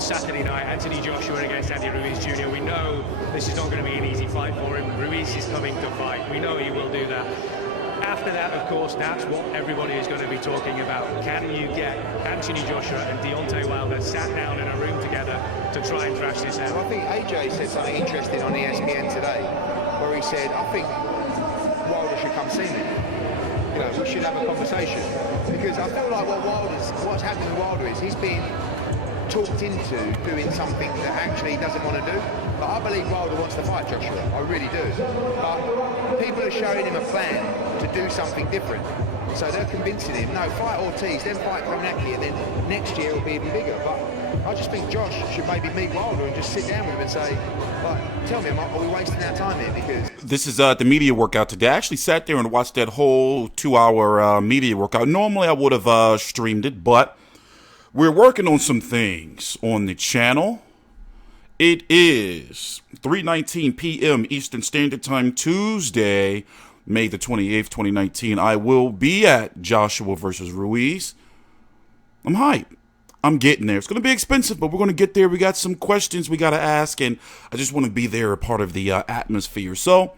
on Saturday night, Anthony Joshua against Andy Ruiz Jr. We know this is not going to be an easy fight for him. Ruiz is coming to fight. We know he will do that. After that, of course, that's what everybody is going to be talking about. Can you get Anthony Joshua and Deontay Wilder sat down in a room together to try and thrash this out? I think AJ said something interesting on ESPN today, where he said, I think Wilder should come see me. You know, we should have a conversation. Because I feel like what's happening with Wilder is he's being talked into doing something that actually he doesn't want to do. But I believe Wilder wants to fight Joshua, I really do. But people are showing him a plan to do something different. So they're convincing him, no, fight Ortiz, then fight Konecki, and then next year it'll be even bigger. But I just think Josh should maybe meet Wilder and just sit down with him and say, like, tell me, are we wasting our time here? Because this is the media workout today. I actually sat there and watched that whole 2-hour media workout. Normally I would have streamed it, but we're working on some things on the channel. It is 3:19 p.m. Eastern Standard Time, Tuesday, May the 28th, 2019. I will be at Joshua versus Ruiz. I'm hyped. I'm getting there. It's going to be expensive, but we're going to get there. We got some questions we got to ask, and I just want to be there, a part of the atmosphere. So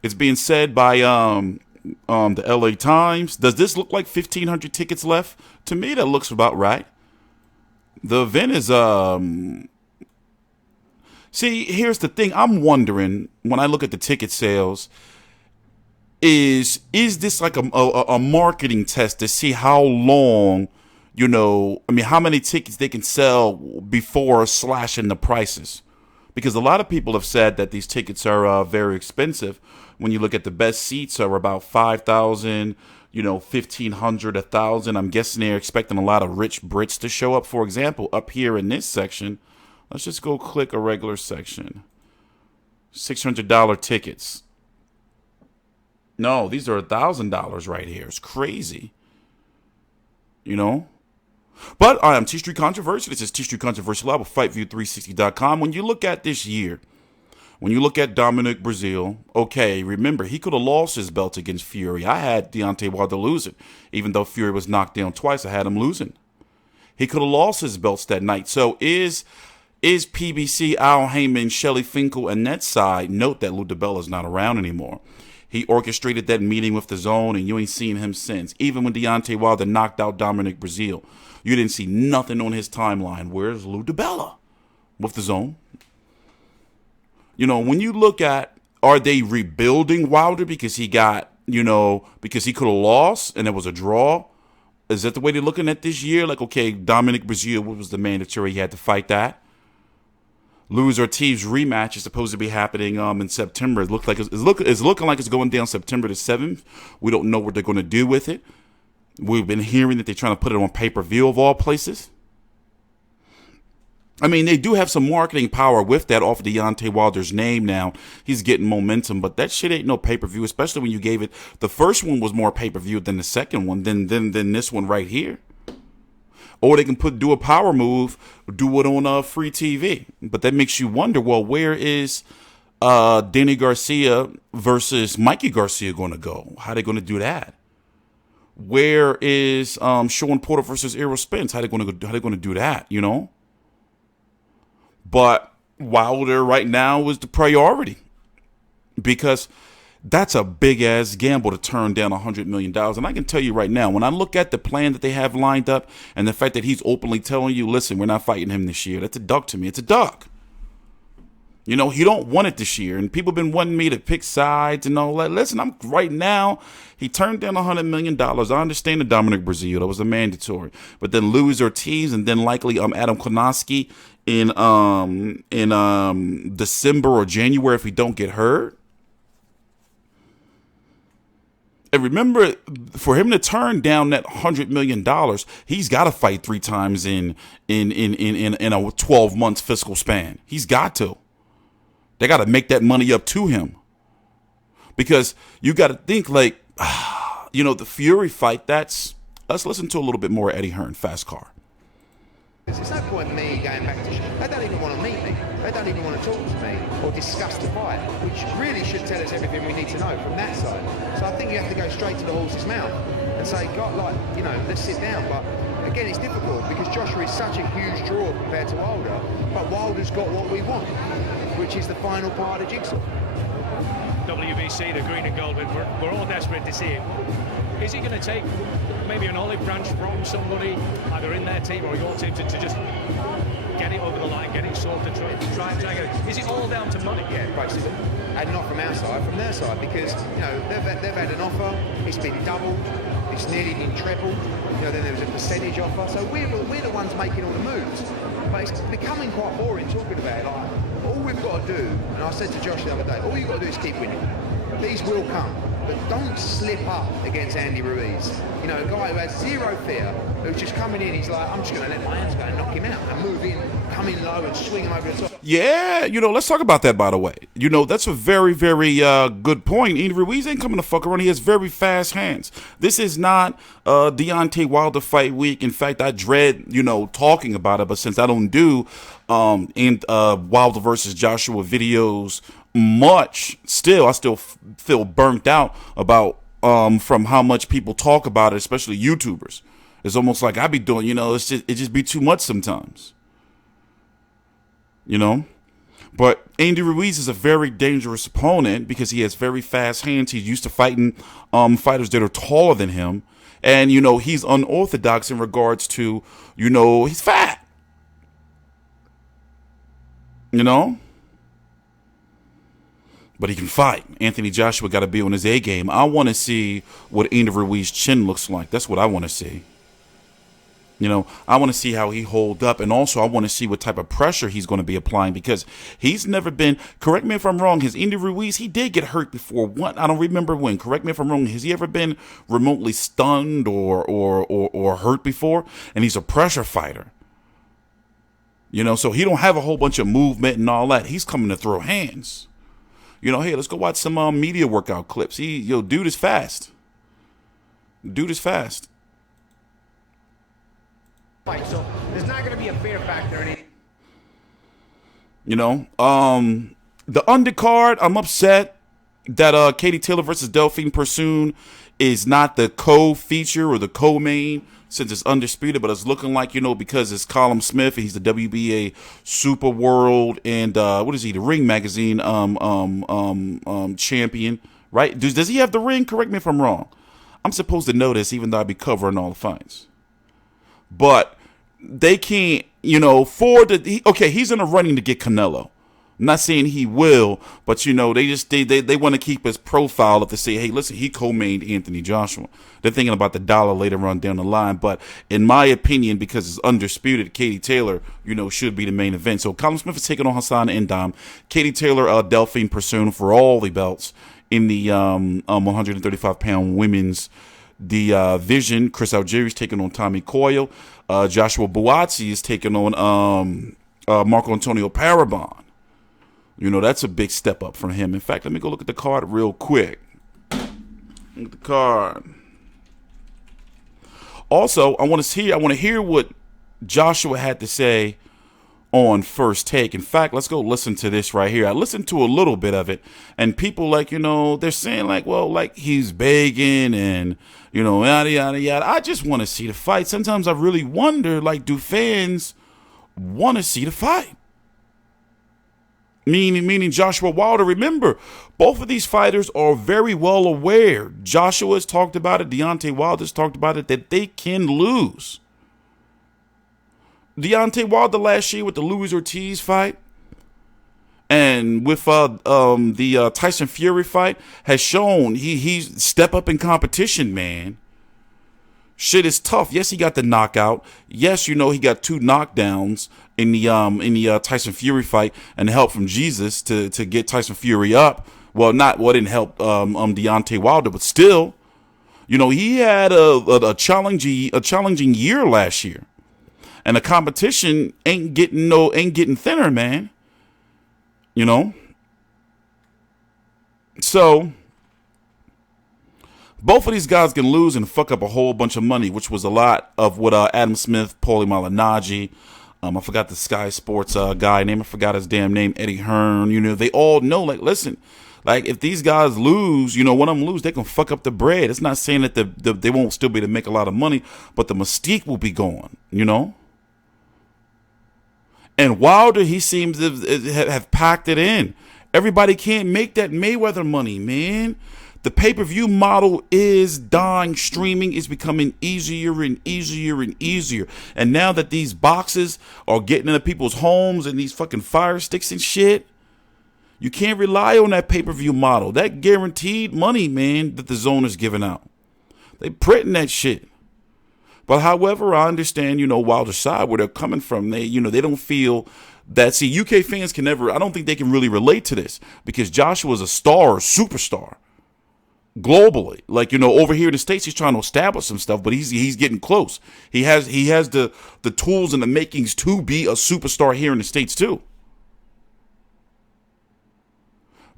it's being said by the LA Times. Does this look like 1,500 tickets left? To me, that looks about right. The event is see, here's the thing. I'm wondering, when I look at the ticket sales, is this like a marketing test to see how long, you know, I mean, how many tickets they can sell before slashing the prices? Because a lot of people have said that these tickets are very expensive. When you look at the best seats are about 5,000, you know, 1,500, 1,000. I'm guessing they're expecting a lot of rich Brits to show up. For example, up here in this section, let's just go click a regular section. $600 tickets. No, these are $1,000 right here. It's crazy. You know? But I am TstreeT Controversy. This is TstreeT Controversy Live with FightView360.com. When you look at this year, when you look at Dominic Breazeale, okay, remember, he could have lost his belt against Fury. I had Deontay Wilder losing. Even though Fury was knocked down twice, I had him losing. He could have lost his belts that night. So is PBC, Al Heyman, Shelly Finkel, and that side? Note that Lou DiBella's not around anymore. He orchestrated that meeting with the Zone, and you ain't seen him since. Even when Deontay Wilder knocked out Dominic Breazeale, you didn't see nothing on his timeline. Where's Lou DiBella with the Zone? You know, when you look at, are they rebuilding Wilder because he got, you know, because he could have lost and it was a draw? Is that the way they're looking at this year? Like, okay, Dominic Breazeale, what was the mandatory? He had to fight that. Luis Ortiz rematch is supposed to be happening in September. It looks like it's looking like it's going down September the 7th. We don't know what they're going to do with it. We've been hearing that they're trying to put it on pay-per-view of all places. I mean, they do have some marketing power with that off of Deontay Wilder's name now. He's getting momentum, but that shit ain't no pay-per-view, especially when you gave it. The first one was more pay-per-view than the second one, than this one right here. Or they can do a power move, do it on free TV. But that makes you wonder, well, where is Danny Garcia versus Mikey Garcia going to go? How are they going to do that? Where is Sean Porter versus Errol Spence? How are they going to do that, you know? But Wilder right now is the priority, because that's a big-ass gamble to turn down $100 million. And I can tell you right now, when I look at the plan that they have lined up and the fact that he's openly telling you, listen, we're not fighting him this year, that's a duck to me. It's a duck. You know, he don't want it this year. And people have been wanting me to pick sides and all that. Listen, I'm right now, he turned down $100 million. I understand the Dominic Breazeale. That was a mandatory. But then Luis Ortiz and then likely Adam Konoski in December or January if he don't get hurt. And remember, for him to turn down that $100 million, he's got to fight 3 times in a 12 months fiscal span. He's got to. They got to make that money up to him, because you got to think like, you know, the Fury fight. Let's listen to a little bit more Eddie Hearn, Fast Car. There's no point in me going back to. They don't even want to meet me. They don't even want to talk to me or discuss the fight, which really should tell us everything we need to know from that side. So I think you have to go straight to the horse's mouth and say, God, like, you know, let's sit down. But again, it's difficult because Joshua is such a huge draw compared to Wilder, but Wilder's got what we want, which is the final part of the jigsaw. WBC, the green and gold, we're all desperate to see it. Is he going to take maybe an olive branch from somebody, either in their team or your team, to just get it over the line, get it sorted, try and get it? Is it all down to money? Yeah, basically. And not from our side, from their side, because, you know, they've had an offer, it's been doubled, it's nearly been trebled, you know, then there was a percentage offer, so we're the ones making all the moves. But it's becoming quite boring talking about it. Like, all we've got to do, and I said to Josh the other day, all you've got to do is keep winning. These will come, but don't slip up against Andy Ruiz. You know, a guy who has zero fear, who's just coming in, he's like, I'm just going to let my hands go and knock him out and move in, come in low and swing him over the top. Yeah, you know, let's talk about that, by the way. You know, that's a very, very good point. Andy Ruiz ain't coming to fuck around. He has very fast hands. This is not Deontay Wilder fight week. In fact, I dread, you know, talking about it, but since I don't do Wilder versus Joshua videos much, still, I still feel burnt out about from how much people talk about it, especially YouTubers. It's almost like I be doing, you know, it just be too much sometimes. You know, but Andy Ruiz is a very dangerous opponent because he has very fast hands. He's used to fighting fighters that are taller than him. And, you know, he's unorthodox in regards to, you know, he's fat. You know, but he can fight. Anthony Joshua got to be on his A game. I want to see what Andy Ruiz's chin looks like. That's what I want to see. You know, I want to see how he hold up, and also I want to see what type of pressure he's going to be applying because he's never been, correct me if I'm wrong, his Andy Ruiz, he did get hurt before. What? I don't remember when. Correct me if I'm wrong. Has he ever been remotely stunned or hurt before? And he's a pressure fighter. You know, so he don't have a whole bunch of movement and all that. He's coming to throw hands. You know, hey, let's go watch some media workout clips. Dude is fast. Dude is fast. So there's not going to be a fear factor in it. You know, the undercard, I'm upset that Katie Taylor versus Delfine Persoon is not the co-feature or the co-main since it's undisputed, but it's looking like, you know, because it's Callum Smith, he's the WBA Super World and what is he, the Ring Magazine champion, right? Does he have the ring? Correct me if I'm wrong. I'm supposed to know this even though I be covering all the fights. But they can't, you know, he's in the running to get Canelo. I'm not saying he will, but, you know, they want to keep his profile up to say, hey, listen, he co-mained Anthony Joshua. They're thinking about the dollar later on down the line. But in my opinion, because it's undisputed, Katie Taylor, you know, should be the main event. So Callum Smith is taking on Hassan N'Dam. Katie Taylor, Delfine Persoon for all the belts in the 135-pound women's division. Chris Algieri is taking on Tommy Coyle. Joshua Buatsi is taking on Marco Antonio Parabon. You know, that's a big step up from him. In fact, let me go look at the card real quick. Look at the card. Also, I want to hear what Joshua had to say on First Take. In fact, let's go listen to this right here. I listened to a little bit of it, and people, like, you know, they're saying, like, well, like, he's begging and, you know, yada, yada, yada. I just want to see the fight. Sometimes I really wonder, like, do fans want to see the fight? Meaning Joshua Wilder. Remember, both of these fighters are very well aware. Joshua's talked about it. Deontay Wilder's talked about it, that they can lose. Deontay Wilder last year with the Luis Ortiz fight and with the Tyson Fury fight has shown he's step up in competition, man. Shit is tough. Yes, he got the knockout. Yes, you know, he got 2 knockdowns in the Tyson Fury fight and help from Jesus to get Tyson Fury up. Well, didn't help Deontay Wilder, but still, you know, he had a challenging year last year. And the competition ain't getting thinner, man. You know? So both of these guys can lose and fuck up a whole bunch of money, which was a lot of what Adam Smith, Paulie Malignaggi, I forgot the Sky Sports guy name. I forgot his damn name, Eddie Hearn. You know, they all know, like, listen, Like, if these guys lose, you know, one of them lose, they can fuck up the bread. It's not saying that they won't still be able to make a lot of money, but the mystique will be gone, you know? And Wilder, he seems to have packed it in. Everybody can't make that Mayweather money, man. The pay-per-view model is dying. Streaming is becoming easier and easier and easier. And now that these boxes are getting into people's homes and these fucking fire sticks and shit, you can't rely on that pay-per-view model. That guaranteed money, man, that the Zone is giving out. They printing that shit. But however, I understand, you know, Wilder's side, where they're coming from. They, you know, they don't feel that. See, UK fans can never, I don't think they can really relate to this, because Joshua's a star, a superstar. Globally, like, you know, over here in the States, he's trying to establish some stuff, but he's getting close. He has the tools and the makings to be a superstar here in the States too.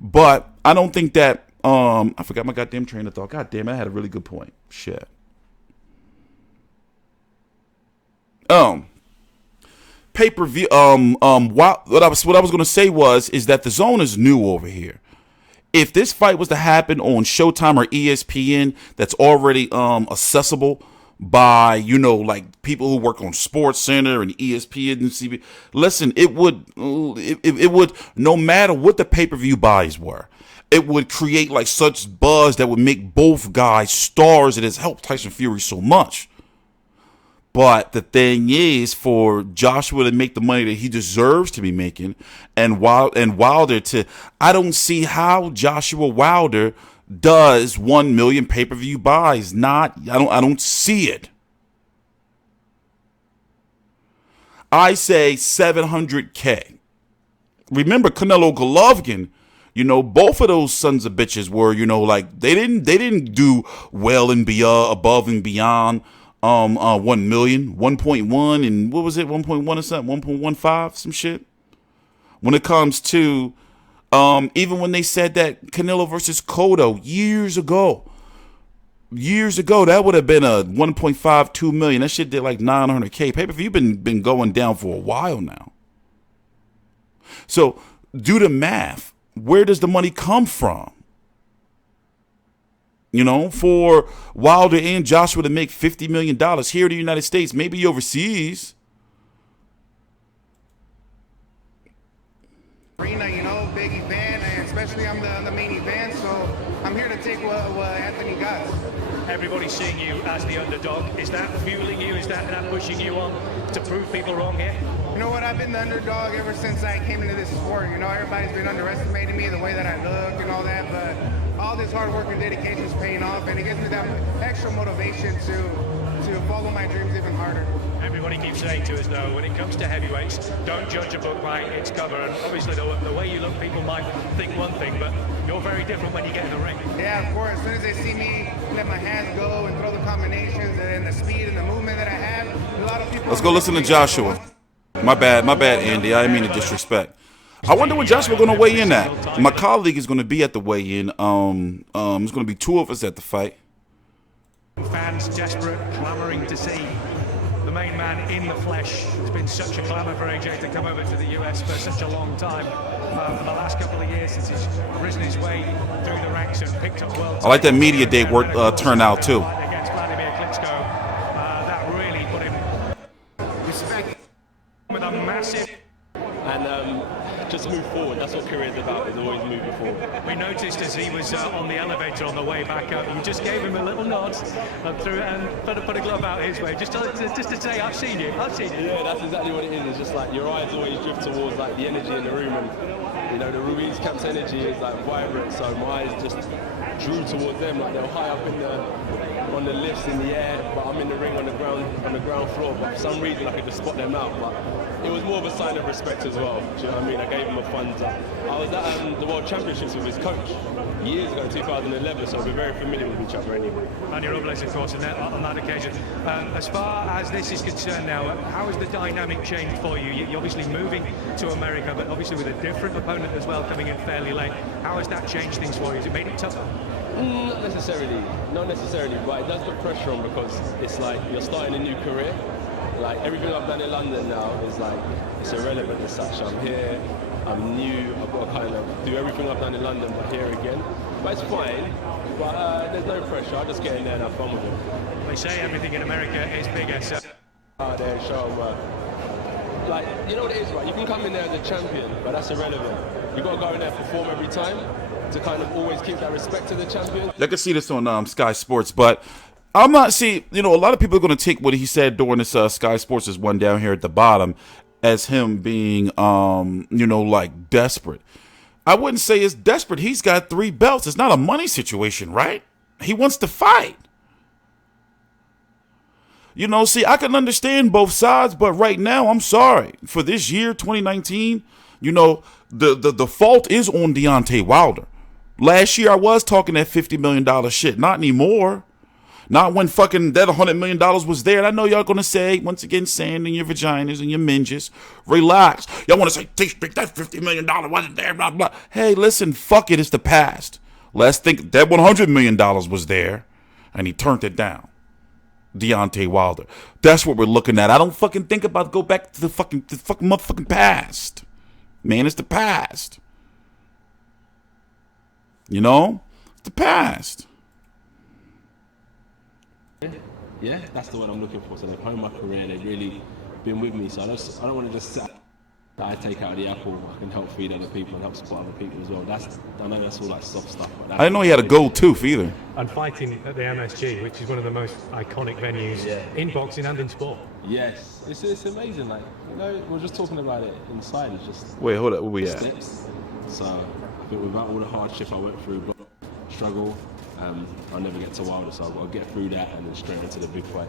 But I don't think that I forgot my goddamn train of thought. God damn it, I had a really good point. Shit. Pay-per-view. What I was gonna say is that the Zone is new over here. If this fight was to happen on Showtime or ESPN, that's already accessible by, you know, like people who work on Sports Center and ESPN and CB. Listen, it would no matter what the pay-per-view buys were, it would create like such buzz that would make both guys stars. It has helped Tyson Fury so much. But the thing is, for Joshua to make the money that he deserves to be making, and Wilder to, I don't see how Joshua Wilder does 1 million pay-per-view buys. I don't see it. I say 700K. Remember Canelo Golovkin, you know, both of those sons of bitches were, you know, like they didn't do well and beyond, above and beyond 1 million, 1.1, and what was it, 1.1 or something, 1.15, some shit. When it comes to even when they said that Canelo versus Cotto years ago, that would have been a 1.52 million. That shit did like 900K. Pay-per-view been going down for a while now. So do the math. Where does the money come from? You know, for Wilder and Joshua to make $50 million here in the United States, maybe overseas. Arena, you know, big event, and especially I'm the main event, so I'm here to take what Anthony got. Everybody's seeing you as the underdog. Is that fueling you? Is that pushing you on to prove people wrong here? You know what, I've been the underdog ever since I came into this sport. You know, everybody's been underestimating me, the way that I look and all that, but all this hard work and dedication is paying off, and it gives me that extra motivation to follow my dreams even harder. Everybody keeps saying to us, though, when it comes to heavyweights, don't judge a book by its cover. And obviously, the way you look, people might think one thing, but you're very different when you get in the ring. Yeah, of course. As soon as they see me let my hands go and throw the combinations and the speed and the movement that I have, a lot of people... Let's go listen to Joshua. My bad, Andy. I didn't mean to disrespect. I wonder when Joshua going to weigh in at. My colleague is going to be at the weigh-in. There's going to be 2 of us at the fight. Fans desperate, clamoring to see the main man in the flesh. It's been such a clamour for AJ to come over to the US for such a long time. For the last couple of years since he's risen his way through the ranks and picked up world. I like that media day turnout too. Against Vladimir Klitschko, that really put him respect with a massive. And just move forward. That's what career's about, is always moving forward. We noticed as he was on the elevator on the way back up, you just gave him a little nod through and put a glove out his way, just to say, I've seen you. Yeah, that's exactly what it is. It's just like your eyes always drift towards like the energy in the room, and you know the Ruiz camp's energy is like vibrant. So my eyes just drew towards them, like they were high up on the lifts in the air, but I'm in the ring on the ground floor. But for some reason I could just spot them out. But it was more of a sign of respect as well. Do you know what I mean? I gave him a funds up. I was at the World Championships with his coach years ago, 2011, so we're very familiar with each other anyway. And your Robles, of course, on that occasion. As far as this is concerned now, how has the dynamic changed for you? You're obviously moving to America, but obviously with a different opponent as well coming in fairly late. How has that changed things for you? Has it made it tougher? Not necessarily, but it does put pressure on because it's like you're starting a new career. Like everything I've done in London now is like, it's irrelevant as such. I'm here, I'm new. I've got to kind of do everything I've done in London, but here again. But it's fine. But there's no pressure. I'll just get in there and have fun with it. They say everything in America is bigger, so... Out there and show them, like, you know what it is, right? You can come in there as a champion, but that's irrelevant. You got to go in there and perform every time to kind of always keep that respect to the champion. I can see this on Sky Sports, but I'm not, see, you know, a lot of people are going to take what he said during this Sky Sports' one down here at the bottom as him being, you know, like desperate. I wouldn't say it's desperate. He's got 3 belts. It's not a money situation, right? He wants to fight. You know, see, I can understand both sides, but right now, I'm sorry. For this year, 2019, you know, the fault is on Deontay Wilder. Last year, I was talking that $50 million shit. Not anymore. Not when fucking that $100 million was there. And I know y'all going to say, once again, sand in your vaginas and your minges. Relax. Y'all want to say, T-Street, that $50 million wasn't there, blah, blah. Hey, listen, fuck it. It's the past. Let's think that $100 million was there, and he turned it down. Deontay Wilder. That's what we're looking at. I don't fucking think about go back to the fucking motherfucking past. Man, it's the past. You know? It's the past. Yeah, that's the one I'm looking for. So they've honed my career. They've really been with me. So I don't want to just sit that I take out of the apple. I can help feed other people and help support other people as well. I know that's all like soft stuff. But I didn't know he had a gold tooth either. And fighting at the MSG, which is one of the most iconic venues in boxing and in sport. Yes, it's amazing. Like, you know, we're just talking about it inside. It's just Wait, hold up. Where we at? steps. So I think without all the hardship I went through, struggle, I'll never get to Wilder. So I've got to get through that and then straight into the big fight.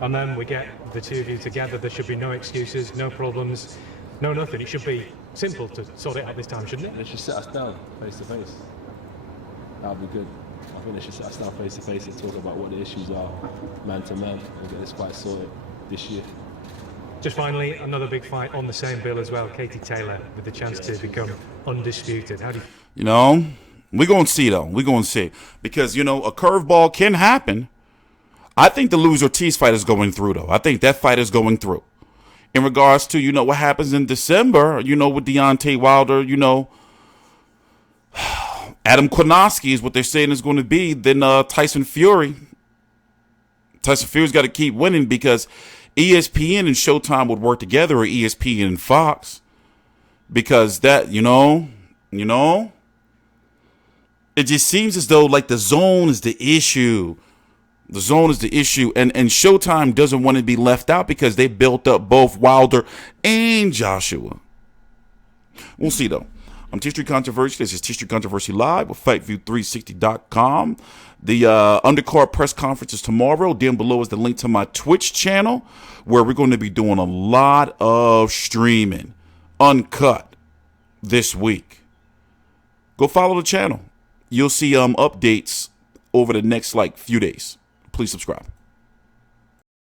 And then we get the two of you together. There should be no excuses, no problems, no nothing. It should be simple to sort it out this time, shouldn't it? They should sit us down face to face. That would be good. I think they should sit us down face to face and talk about what the issues are, man to man, and get this fight sorted this year. Just finally, another big fight on the same bill as well. Katie Taylor with the chance to become undisputed. How do You know, we're going to see, though. We're going to see. Because, you know, a curveball can happen. I think the Luis Ortiz fight is going through, though. I think that fight is going through. In regards to, you know, what happens in December, you know, with Deontay Wilder, you know, Adam Konoski is what they're saying is going to be. Then Tyson Fury. Tyson Fury's got to keep winning because ESPN and Showtime would work together, or ESPN and Fox. Because that, you know, it just seems as though like the zone is the issue. The zone is the issue, and Showtime doesn't want to be left out because they built up both Wilder and Joshua. We'll see, though. I'm TstreeT Controversy. This is TstreeT Controversy Live with FightView360.com. The Undercard press conference is tomorrow. Down below is the link to my Twitch channel, where we're going to be doing a lot of streaming, Uncut, this week. Go follow the channel. You'll see updates over the next, few days. Please subscribe.